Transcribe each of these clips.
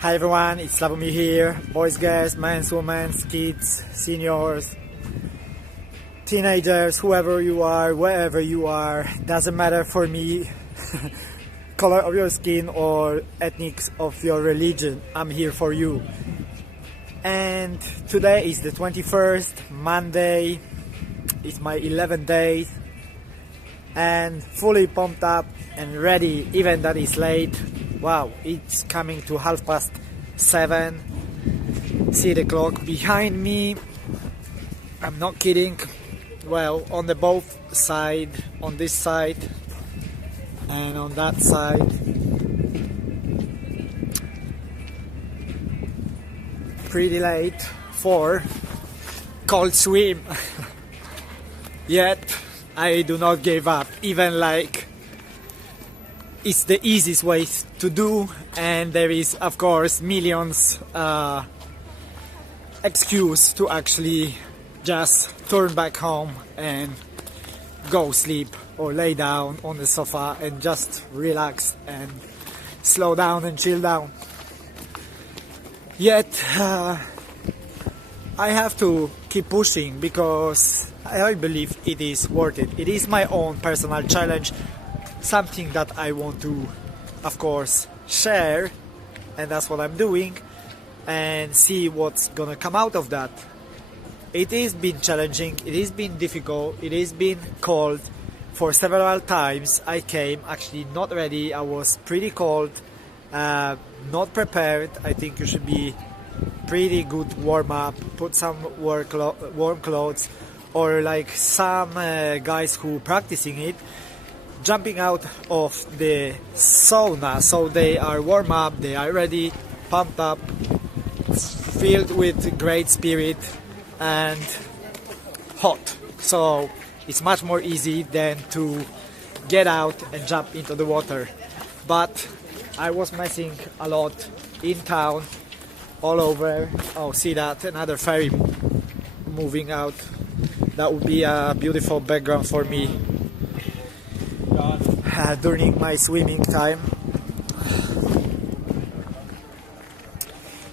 Hi everyone, it's Slavomir here. Boys, girls, men, women, kids, seniors, teenagers, whoever you are, wherever you are, doesn't matter for me. Color of your skin or ethnics of your religion, I'm here for you. And today is the 21st, Monday. It's my 11th day and fully pumped up and ready, even that it's late. Wow, it's coming to 7:30. See the clock behind me. I'm not kidding. Well, on the both side, on this side and on that side, pretty late for cold swim. Yet I do not give up, even like it's the easiest way to do, and there is of course millions excuse to actually just turn back home and go sleep or lay down on the sofa and just relax and slow down and chill down. Yet I have to keep pushing because I believe it is worth it. It is my own personal challenge, something that I want to, of course, share, and that's what I'm doing, and see what's gonna come out of that. It has been challenging, it has been difficult, it has been cold for several times. I came actually not ready, I was pretty cold, not prepared. I think you should be pretty good warm up, put some warm clothes, or like some guys who practicing it, jumping out of the sauna, so they are warm up, they are ready, pumped up, filled with great spirit and hot. So it's much more easy than to get out and jump into the water. But I was messing a lot in town, all over. Oh, see that, another ferry moving out. That would be a beautiful background for me during my swimming time.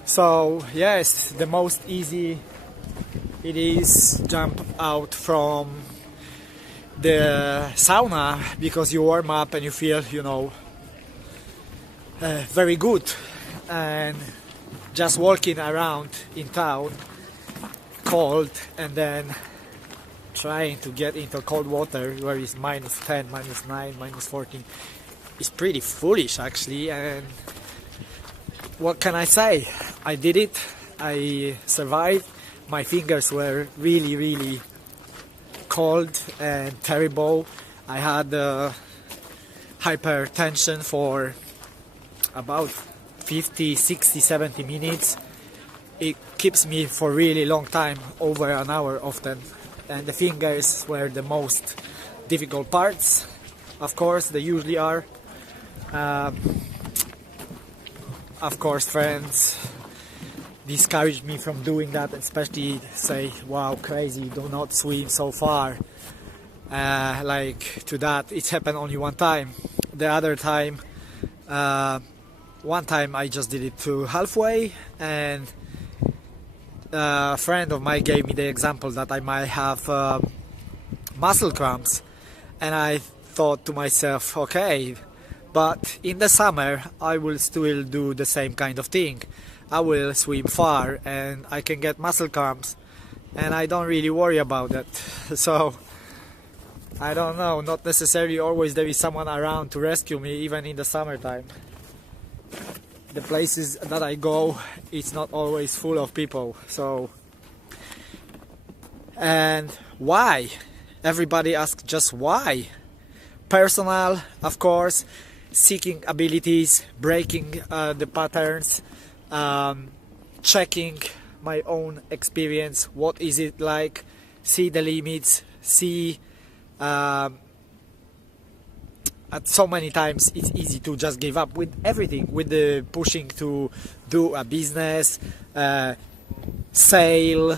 So yes, the most easy it is jump out from the sauna because you warm up and you feel, very good, and just walking around in town cold and then trying to get into cold water where it's -10, -9, -14 is pretty foolish actually. And what can I say? I did it, I survived. My fingers were really cold and terrible. I had hypertension for about 50, 60, 70 minutes. It keeps me for a really long time, over an hour often. And the fingers were the most difficult parts. Of course, they usually are. Of course, friends discouraged me from doing that, especially say, wow, crazy, do not swim so far. Like to that, it happened only one time. The other time, one time I just did it to halfway, and a friend of mine gave me the example that I might have muscle cramps, and I thought to myself, okay, but in the summer I will still do the same kind of thing. I will swim far and I can get muscle cramps, and I don't really worry about that. So I don't know, not necessarily always there is someone around to rescue me, even in the summertime. The places that I go, it's not always full of people. So, and why? Everybody asks just why. Personal, of course, seeking abilities, breaking the patterns, checking my own experience, what is it like, see the limits, see at so many times it's easy to just give up with everything, with the pushing to do a business, sale,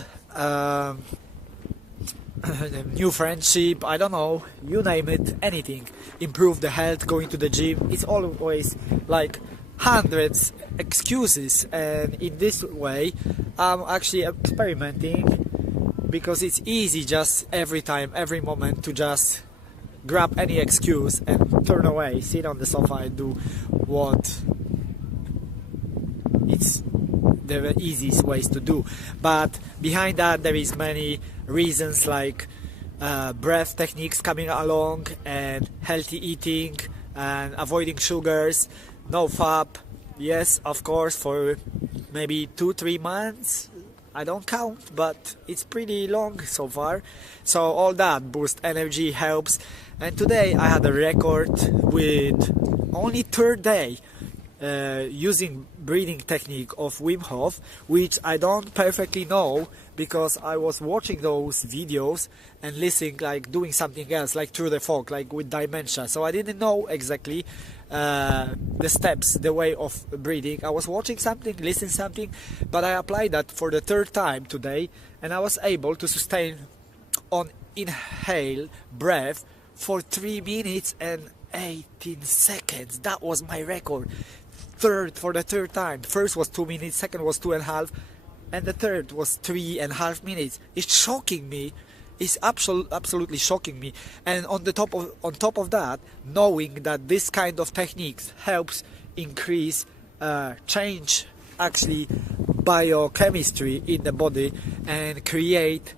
new friendship, I don't know, you name it, anything, improve the health, going to the gym. It's always like hundreds excuses, and in this way I'm actually experimenting, because it's easy just every time, every moment, to just grab any excuse and turn away, sit on the sofa and do what it's the easiest ways to do. But behind that there is many reasons, like breath techniques coming along, and healthy eating, and avoiding sugars, no fap. Yes, of course, for maybe 2-3 months. I don't count, but it's pretty long so far. So all that boost energy helps. And today I had a record with only third day using breathing technique of Wim Hof, which I don't perfectly know, because I was watching those videos and listening, like doing something else, like through the fog, like with dementia. So I didn't know exactly the steps, the way of breathing. I was watching something, listening something, but I applied that for the third time today, and I was able to sustain on inhale breath for 3 minutes and 18 seconds. That was my record. For the third time. First was 2 minutes, second was 2.5, and the third was 3.5 minutes. It's shocking me. It's absolutely shocking me. And on top of that, knowing that this kind of techniques helps increase, change actually biochemistry in the body, and create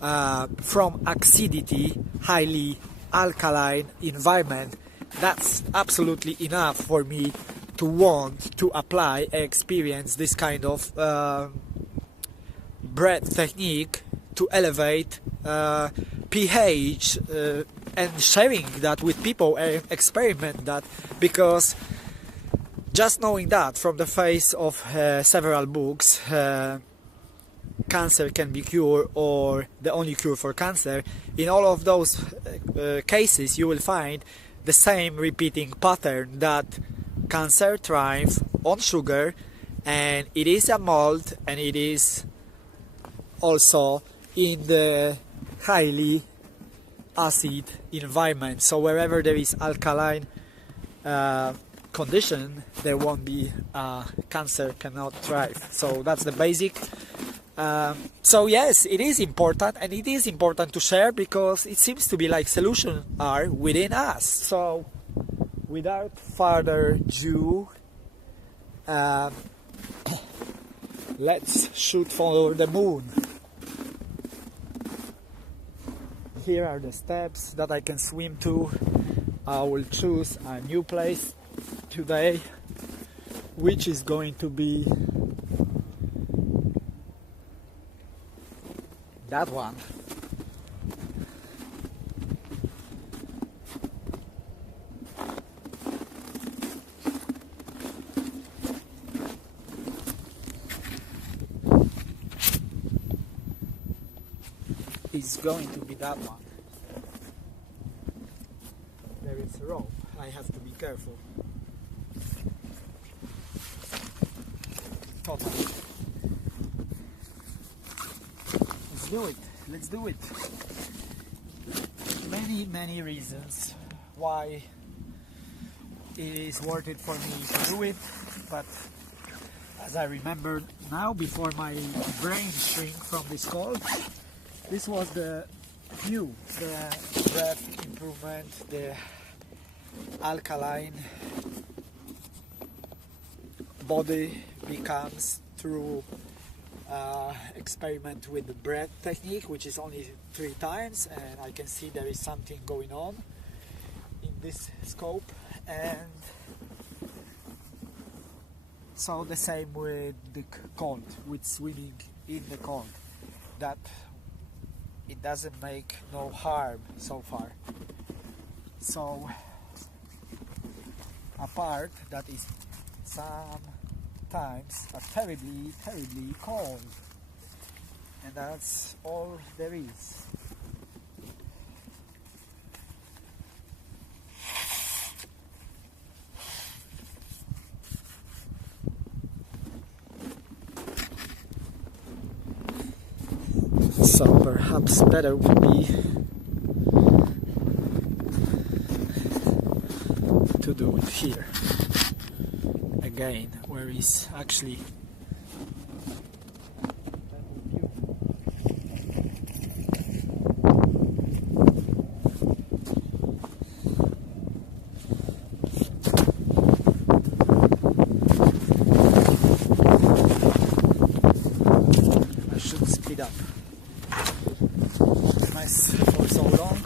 from acidity highly alkaline environment. That's absolutely enough for me to want to apply, experience this kind of breath technique to elevate pH, and sharing that with people and experiment that, because just knowing that from the face of several books, cancer can be cured, or the only cure for cancer, in all of those cases you will find the same repeating pattern, that cancer thrives on sugar, and it is a mold, and it is also in the highly acid environment. So wherever there is alkaline condition, there won't be cancer cannot thrive. So that's the basic. So yes, it is important, and it is important to share, because it seems to be like solutions are within us. So without further ado, let's shoot for the moon. Here are the steps that I can swim to. I will choose a new place today, which is going to be that one. It's going to be that one. There is a rope. I have to be careful. Totally. Let's do it. Let's do it. Many reasons why it is worth it for me to do it, but as I remember now, before my brain shrink from this call, this was the view, the breath improvement, the alkaline body becomes through experiment with the breath technique, which is only 3 times, and I can see there is something going on in this scope. And so the same with the cold, with swimming in the cold, that it doesn't make no harm so far. So a part that is sometimes terribly cold, and that's all there is. So perhaps better would be to do it here. again where is actually I should speed up. Nice for so long.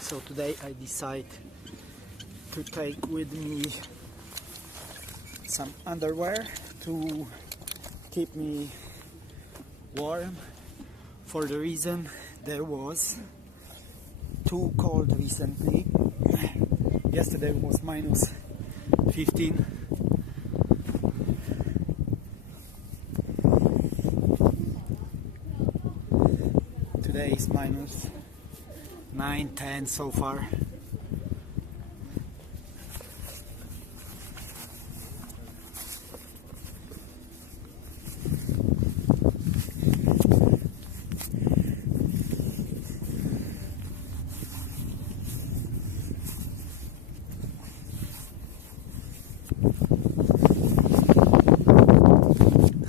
So today I decide to take with me some underwear to keep me warm, for the reason there was too cold recently. Yesterday was minus 15. Today is minus 9, 10 so far.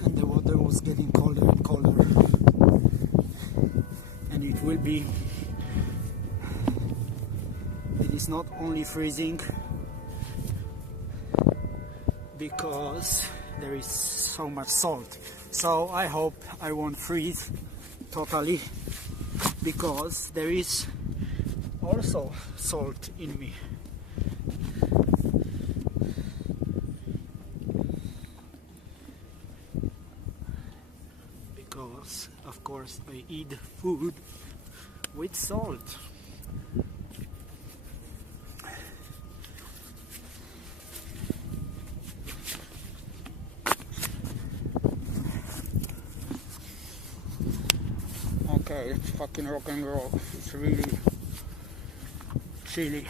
And the water was getting colder and colder, and it will be. It is not only freezing because there is so much salt, so I hope I won't freeze totally, because there is also salt in me. Because of course I eat food with salt. Okay, it's fucking rock and roll. It's really chilly.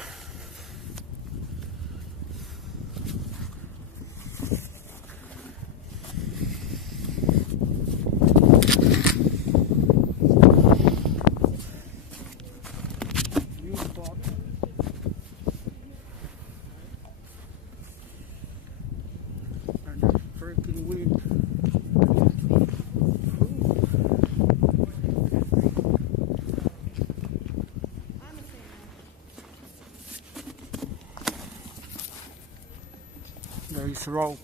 New spot. And a freaking wind. There is rope.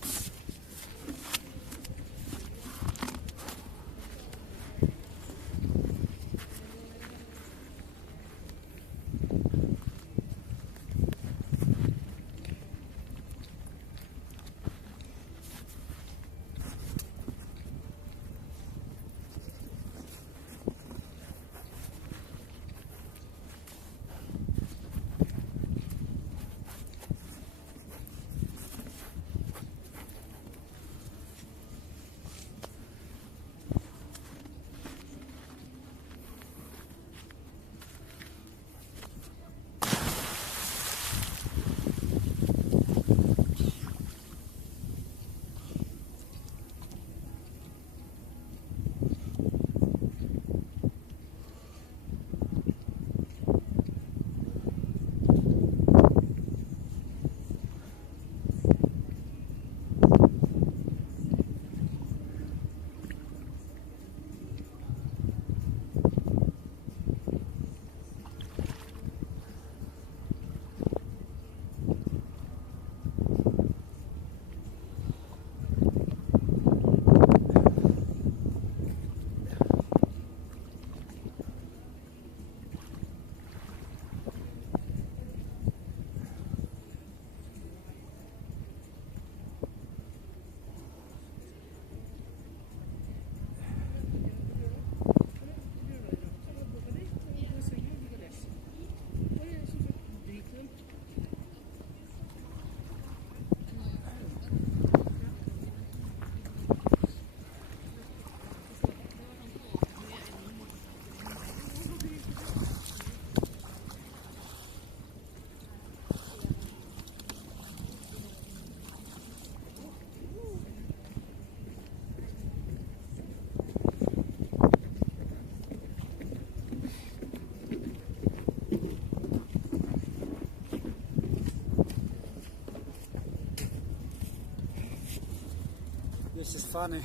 This is funny.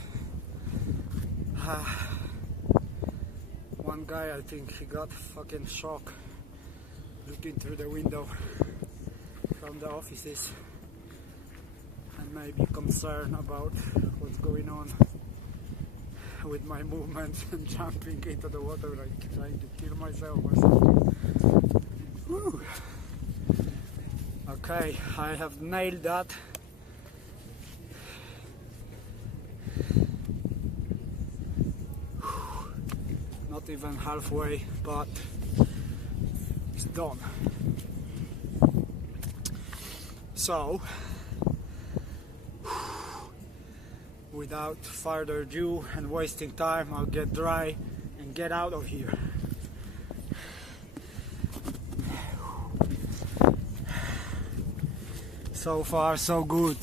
One guy, I think he got fucking shock looking through the window from the offices and maybe concerned about what's going on with my movement and jumping into the water, like trying to kill myself or something. Whew. Okay, I have nailed that. Not even halfway, but it's done. So, without further ado and wasting time, I'll get dry and get out of here. So far, so good.